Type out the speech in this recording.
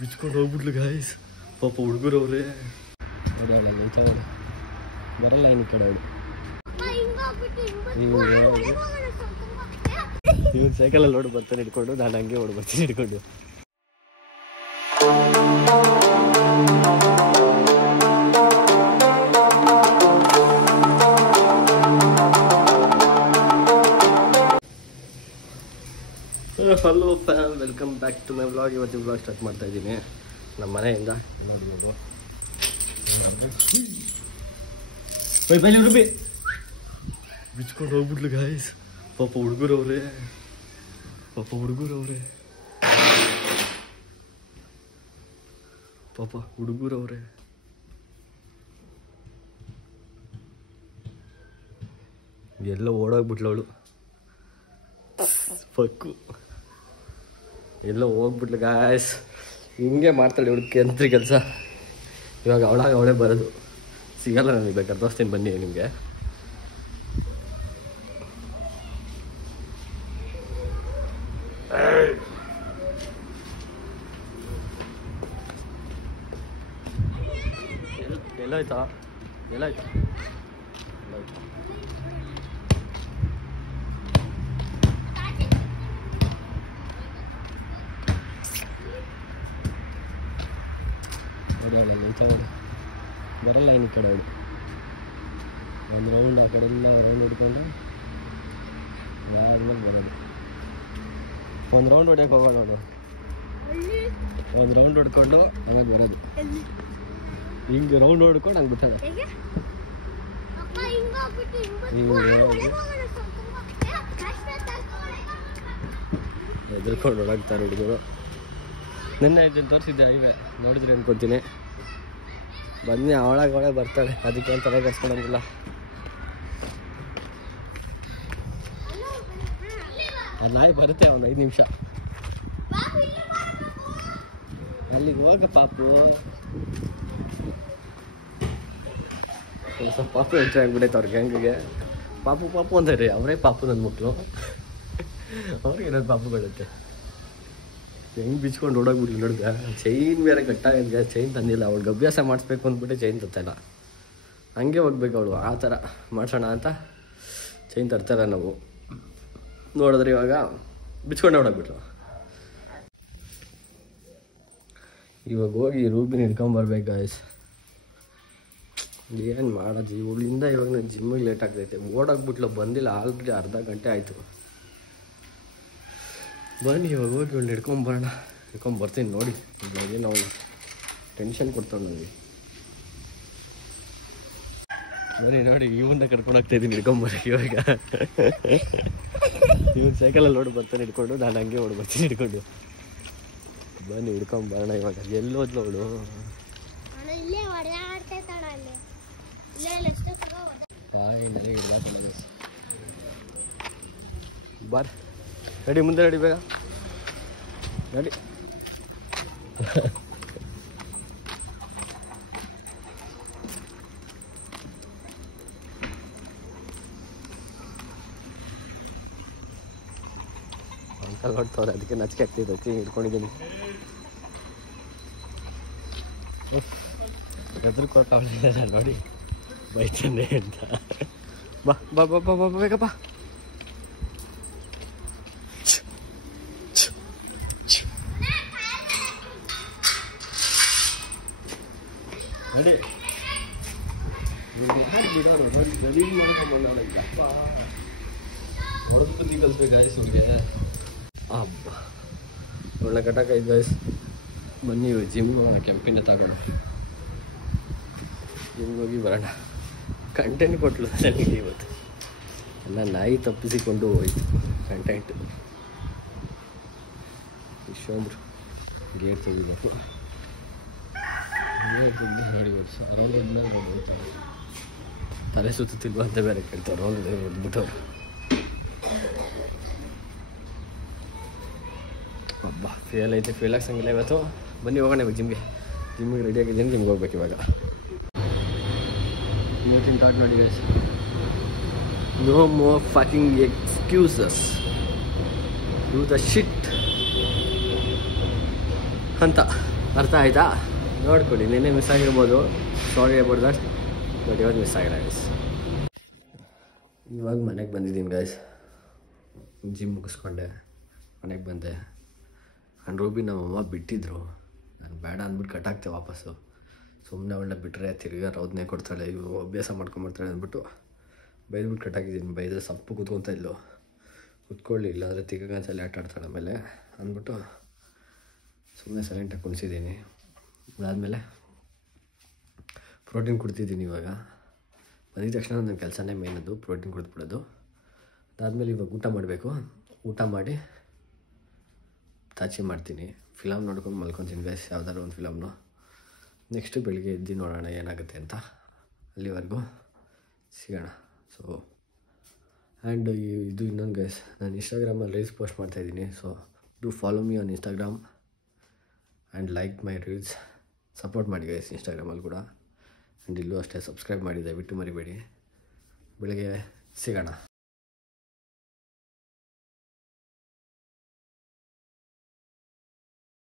ಬಿಚ್ಕೊಂಡು ಹೋಗ್ಬಿಟ್ಲು guys. ಪಾಪ ಹುಡುಗರವ್ರೆ ಬರಲ್ಲ ಇನ್ನು ಕಡೆ ಅವಳು. ಇವ್ನು ಸೈಕಲಲ್ಲಿ ಓಡಿ ಬರ್ತಾನೆ ಹಿಡ್ಕೊಂಡು, ನಾನು ಹಂಗೆ ಓಡಿ ಬರ್ತೀನಿ ಹಿಡ್ಕೊಂಡು. Hello fam, welcome back to my vlog. ಇವತ್ತಿನ ವ್ಲಾಗ್ ಸ್ಟಾರ್ಟ್ ಮಾಡ್ತಾ ಇದ್ದೀನಿ ನಮ್ಮ ಮನೆಯಿಂದ. ನೋಡ್ಬೋದು ಬೈಲಿ ರೂಪಿ ಬಿಚ್ಕೊಂಡು ಹೋಗ್ಬಿಟ್ಲು ಗಾಯ್ಸ್. ಪಾಪ ಹುಡುಗರವ್ರೆ ಎಲ್ಲ ಓಡೋಗ್ಬಿಟ್ಲು ಅವಳು. ಪಕ್ಕು ಎಲ್ಲ ಹೋಗ್ಬಿಟ್ಲು ಗಾಯ್ಸ್. ಹಿಂಗೆ ಮಾಡ್ತಾಳೆ ಇವಳು ಕೆಂತ್ರಿ ಕೆಲಸ. ಇವಾಗ ಅವಳೇ ಬರೋದು, ಸಿಗಲ್ಲ ನನಗೆ. ಬೇಕಾದ್ರೆ ತೋರಿಸ್ತೀನಿ ಬನ್ನಿ ನಿಮಗೆ. ಎಲ್ಲಾಯ್ತಾ ಬರಲ್ಲ ಇನ್ನು ಕಡೆ ಅವಳು. ಒಂದು ರೌಂಡ್ ಆ ಕಡೆಯಿಂದ ರೌಂಡ್ ಹೊಡ್ಕೊಂಡು ಯಾರನ್ನ ಬರೋದು. ಒಂದು ರೌಂಡ್ ಹೊಡಿಯೋಕೆ ಹೋಗೋಣ ಅವಳು. ಒಂದು ರೌಂಡ್ ಹೊಡ್ಕೊಂಡು ಆಮೇಲೆ ಬರೋದು. ಹಿಂಗೆ ರೌಂಡ್ ಹೊಡ್ಕೊಂಡು ಹಂಗೆ ಬಿಟ್ಟದ. ಎದ್ಕೊಂಡು ಓಡಾಡ್ತಾರೆ ಹುಡುಗರು. ನಿನ್ನೆ ಇದನ್ನು ತೋರಿಸಿದ್ದೆ ಹೈವೇ, ನೋಡಿದ್ರಿ ಅನ್ಕೊತೀನಿ. ಬನ್ನಿ, ಅವಳೇ ಬರ್ತಾಳೆ, ಅದಕ್ಕೆ ಏನು ತಲೆ ಕೆಡ್ಸ್ಕೊಳಂಗಿಲ್ಲ. ನಾಯಿ ಬರುತ್ತೆ ಒಂದು 5 ನಿಮಿಷ. ಅಲ್ಲಿಗೆ ಹೋಗ ಪಾಪು. ಸ್ವಲ್ಪ ಪಾಪು ಎಂಟ್ರಿ ಆಗ್ಬಿಡೈತೆ ಅವ್ರ ಗ್ಯಾಂಗಿಗೆ. ಪಾಪು ಅಂತಾರೆ, ಅವರೇ ಪಾಪು ನನ್ನ ಮಕ್ಕಳು. ಅವ್ರಿಗೆ ಏನಾದ್ರು ಪಾಪು ಬರುತ್ತೆ. ಹೆಂಗೆ ಬಿಚ್ಕೊಂಡು ಓಡೋಗ್ಬಿಡ್ಲಿ ನೋಡ್ಗ. ಚೈನ್ ಬೇರೆ ಕಟ್ಟಾಗಿದೆ, ಚೈನ್ ತಂದಿಲ್ಲ. ಅವಳಿಗೆ ಅಭ್ಯಾಸ ಮಾಡಿಸ್ಬೇಕು ಅಂದ್ಬಿಟ್ಟು ಚೈನ್ ತರ್ತಾಯಿಲ್ಲ. ಹಂಗೆ ಹೋಗ್ಬೇಕು ಅವಳು. ಆ ಥರ ಮಾಡ್ಸೋಣ ಅಂತ ಚೈನ್ ತರ್ತಾರ ನಾವು. ನೋಡಿದ್ರೆ ಇವಾಗ ಬಿಚ್ಕೊಂಡು ಓಡೋಗ್ಬಿಟ್ರು. ಇವಾಗ ಹೋಗಿ ರೂಬಿನ ಹಿಡ್ಕೊಂಬರ್ಬೇಕು ಗಾಯ್ಸ್. ಏನು ಮಾಡೋದು ಇವಳಿಂದ. ಇವಾಗ ನಾನು ಜಿಮ್ಮಿಗೆ ಲೇಟ್ ಆಗ್ತೈತೆ. ಓಡೋಗ್ಬಿಟ್ಲು, ಬಂದಿಲ್ಲ. ಆಲ್ರೆಡಿ ಅರ್ಧ ಗಂಟೆ ಆಯಿತು. ಬನ್ನಿ ಇವಾಗ ಹೋಗಿ ಇವಳು ಹಿಡ್ಕೊಂಬರ್ತೀನಿ. ನೋಡಿ ಏನು ಅವಳು ಟೆನ್ಷನ್ ಕೊಡ್ತಾವೆ ನನಗೆ. ನೋಡಿ ಇವನ್ನ ಕರ್ಕೊಂಡು ಹೋಗ್ತಾಯಿದ್ದೀನಿ ಹಿಡ್ಕೊಂಬರಕ್ಕೆ. ಇವಾಗ ಇವನು ಸೈಕಲಲ್ಲಿ ಓಡಿ ಬರ್ತಾನೆ ಹಿಡ್ಕೊಂಡು, ನಾನು ಹಂಗೆ ಓಡಿ ಬರ್ತೀನಿ ಹಿಡ್ಕೊಂಡು. ಬನ್ನಿ ಹಿಡ್ಕೊಂಬರೋಣ ಇವಾಗ. ಎಲ್ಲೋದ್ಲು ಅವಳು. ಬಾರ್ ರೆಡಿ, ಮುಂದೆ ರೆಡಿ, ಬೇಗ ರೆಡಿ. ಅಂಕಲ್ ಹೊಡ್ತವ್ರೆ, ಅದಕ್ಕೆ ನಚಿಕೆ ಆಗ್ತಿದ್ದೆ. ಹಿಡ್ಕೊಂಡಿದ್ದೀನಿ. ಹೆದರ್ಕೋತಾವಳಿಲ್ಲ ನೋಡಿ, ಬೈತಾನೆ ಅಂತ. ಬಾ ಬೇಕಪ್ಪ. ನೋಡಿ ಬಿಡೋರು ಗಡಿ ಮಾಡ್ಕೊಂಡ್ಬಂದಪ್ಪ. ಹೊಡೆದು ಬುದ್ಧಿ ಕಲಿಸ್ಬೇಕು ಗಾಯ್ಸ್ ಇವ್ರಿಗೆ. ಹಬ್ಬ ಒಳ್ಳೆ ಕಟಾಕ ಐದು ಗಾಯ್ಸ್. ಬನ್ನಿ ಜಿಮ್ಗೆ ಹೋಗೋಣ, ಕೆಂಪಿನ ತಗೋಣ. ಜಿಮ್ಗೆ ಹೋಗಿ ಬರೋಣ. ಕಂಟೆಂಟ್ ಕೊಟ್ಲು ನನಗೆ ಇವತ್ತು. ಎಲ್ಲ ನಾಯಿ ತಪ್ಪಿಸಿಕೊಂಡು ಹೋಯ್ತು ಕಂಟೆಂಟ್. ವಿಶ್ವಂದ್ರು ಗೇಟ್ ತೆಗಿಬೇಕು. ನೋಡಿ ವರ್ಷ ಅರೌಂಡ್ ತಲೆ ಸುತ್ತಿಲ್ವ ಅಂತ ಬೇರೆ ಕೇಳ್ತಾರೆ. ಹೊಡ್ಬಿಟ್ಟವ್ರು. ಹಬ್ಬ ಫೇಲ್ ಐತೆ. ಫೇಲ್ ಆಗ್ಸಂಗಿಲ್ಲ ಇವತ್ತು. ಬನ್ನಿ ಹೋಗೋಣ ಇವಾಗ ಜಿಮ್ಗೆ ರೆಡಿಯಾಗಿದ್ದೀನಿ. ಜಿಮ್ಗೆ ಹೋಗ್ಬೇಕು ಇವಾಗ. ಇವತ್ತಿನ ಥಾಟ್ ನೋಡಿ guys, no more fucking excuses, do the shit ಅಂತ ಅರ್ಥ ಆಯ್ತಾ? ನೋಡ್ಕೊಳ್ಳಿ, ನಿನ್ನೆ ಮಿಸ್ ಆಗಿರ್ಬೋದು, ಸಾರಿ ಅಬೌಟ್ ದಟ್, ಬಟ್ ಇವತ್ತು ಮಿಸ್ ಆಗಿಲ್ಲ ಗೈಸ್. ಇವಾಗ ಮನೆಗೆ ಬಂದಿದ್ದೀನಿ ಗೈಸ್, ಜಿಮ್ ಮುಗಿಸ್ಕೊಂಡೆ ಮನೆಗೆ ಬಂದೆ. ಆ್ಯಂಡ್ ರೂಬಿ ನಮ್ಮಮ್ಮ ಬಿಟ್ಟಿದ್ರು, ನಾನು ಬೇಡ ಅಂದ್ಬಿಟ್ಟು ಕಟ್ಟಾಗ್ತೆ ವಾಪಸ್ಸು. ಸುಮ್ಮನೆ ಅವಳನ್ನ ಬಿಟ್ಟರೆ ತಿರ್ಗಾ ರೌದನೆ ಕೊಡ್ತಾಳೆ, ಇವು ಅಭ್ಯಾಸ ಮಾಡ್ಕೊಂಬರ್ತಾಳೆ ಅಂದ್ಬಿಟ್ಟು ಬೈದ್ಬಿಟ್ಟು ಕಟ್ಟಾಕಿದ್ದೀನಿ. ಬೈದರೆ ಸಪ್ಪು ಕೂತ್ಕೊತಾ ಇದ್ಲು, ಕೂತ್ಕೊಳ್ಳಿ ಇಲ್ಲಾಂದರೆ ತಿರ್ಗಂಚಲ್ಲಿ ಆಟ ಆಡ್ತಾಳೆ ಆಮೇಲೆ ಅಂದ್ಬಿಟ್ಟು ಸುಮ್ಮನೆ ಸೈಲೆಂಟಾಗಿ ಕುಣಿಸಿದ್ದೀನಿ. ಅದಾದಮೇಲೆ ಪ್ರೋಟೀನ್ ಕುಡ್ತಿದ್ದೀನಿ. ಇವಾಗ ಬಂದಿದ ತಕ್ಷಣ ನನ್ನ ಕೆಲಸನೇ ಮೇನದು ಪ್ರೋಟೀನ್ ಕುಡಿದ್ಬಿಡೋದು. ಅದಾದಮೇಲೆ ಇವಾಗ ಊಟ ಮಾಡಬೇಕು, ಊಟ ಮಾಡಿ ತಾಚಿ ಮಾಡ್ತೀನಿ, ಫಿಲಮ್ ನೋಡ್ಕೊಂಡು ಮಲ್ಕೊತೀನಿ ಗೈಸ್, ಯಾವ್ದಾದ್ರು ಒಂದು ಫಿಲಮ್ನು. ನೆಕ್ಸ್ಟು ಬೆಳಿಗ್ಗೆ ಎದ್ದು ನೋಡೋಣ ಏನಾಗುತ್ತೆ ಅಂತ, ಅಲ್ಲಿವರೆಗೂ ಸಿಗೋಣ. ಸೊ ಆ್ಯಂಡ್ ಇದು ಇನ್ನೊಂದು ಗೈಸ್, ನಾನು ಇನ್ಸ್ಟಾಗ್ರಾಮಲ್ಲಿ ರೀಲ್ಸ್ ಪೋಸ್ಟ್ ಮಾಡ್ತಾಯಿದ್ದೀನಿ. So do follow me on Instagram and like my reels, support ಮಾಡಿ ಗೈಸ್ ಇನ್ಸ್ಟಾಗ್ರಾಮಲ್ಲಿ ಕೂಡ. ಆ್ಯಂಡ್ ಇಲ್ಲೂ ಅಷ್ಟೇ ಸಬ್ಸ್ಕ್ರೈಬ್ ಮಾಡಿ, ದಯವಿಟ್ಟು ಮರಿಬೇಡಿ. ಬೆಳಗ್ಗೆ ಸಿಗೋಣ.